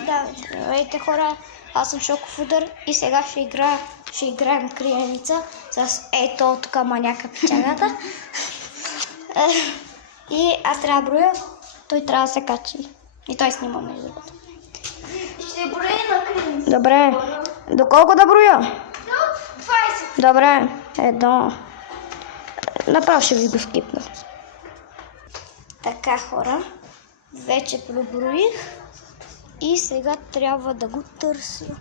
Да, здравейте хора, аз съм Шоков Удар и сега ще играем криеница с ето тук маняка печагата. И аз трябва да броя, той трябва да се качи. И той снима между другото. Ще броя на криеница. Добре, доколко да броя? До 20. Добре, едно. Направо ще ви го скипна. Така хора, вече проброих и сега трябва да го търся.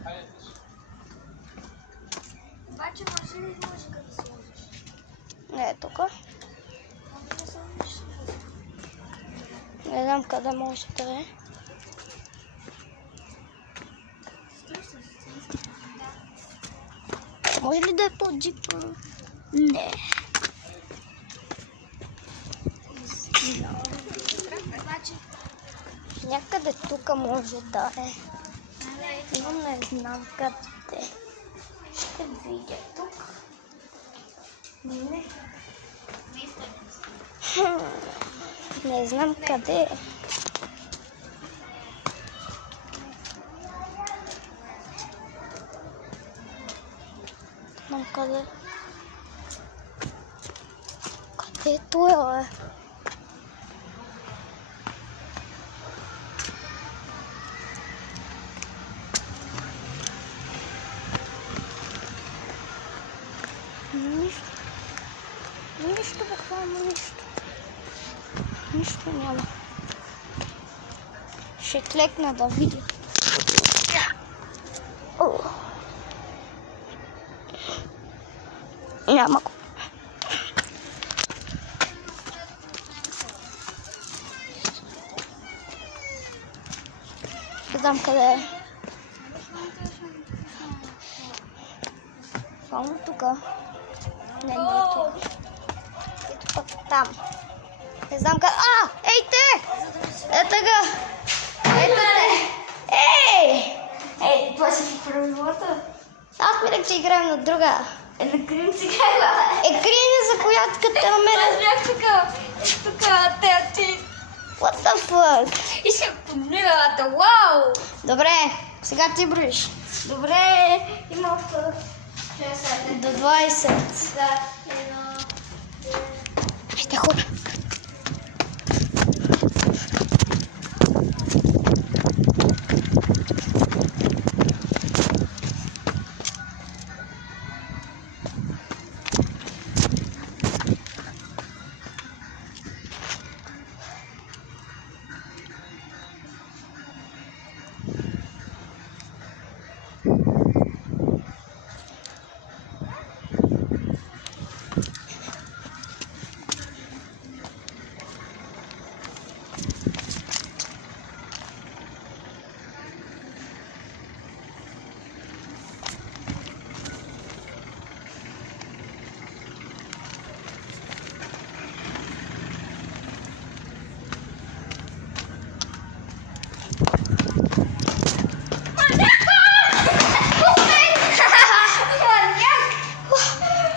Обаче може ли да сложиш? Не е тук. Не знам къде може да е. Може ли да е под джипа? Не. Някъде тук може да е. Но не знам къде. Ще видя тук. Не. Не знам къде е. Не знам къде. Където е? Нищо, буквално нищо. Нищо няма. Ще клекна да видя. Няма го. Не знам къде е. Само тук. Не е тук. Ето пък там. Не знам къде. Ей те! Ето го! Ето те! Ей, това си в правилата. Аз милех, че играем на друга. На криеница играла. Криеница, която като те намеря. Аз бях тук, ти. What the fuck? И ще помилявате, вау! Добре, сега ти броиш. Добре, има До 20. Да, едно. Айде хора.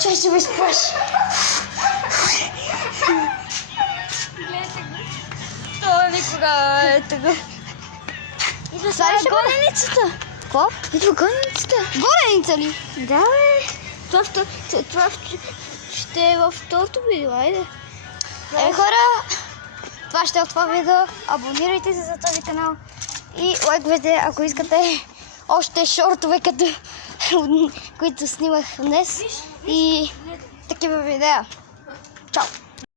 Чай ще ме спаш. Гледайте го. Това никога е така. Това ли ще гоненицата? Какво? Идва гоненицата. Гоненица ли? Да, бе. Това ще е във второто видео, айде. Хора, това ще е от това видео. Абонирайте се за този канал и лайквайте, ако искате още шортове, които снимах днес и такива видеа. Чао!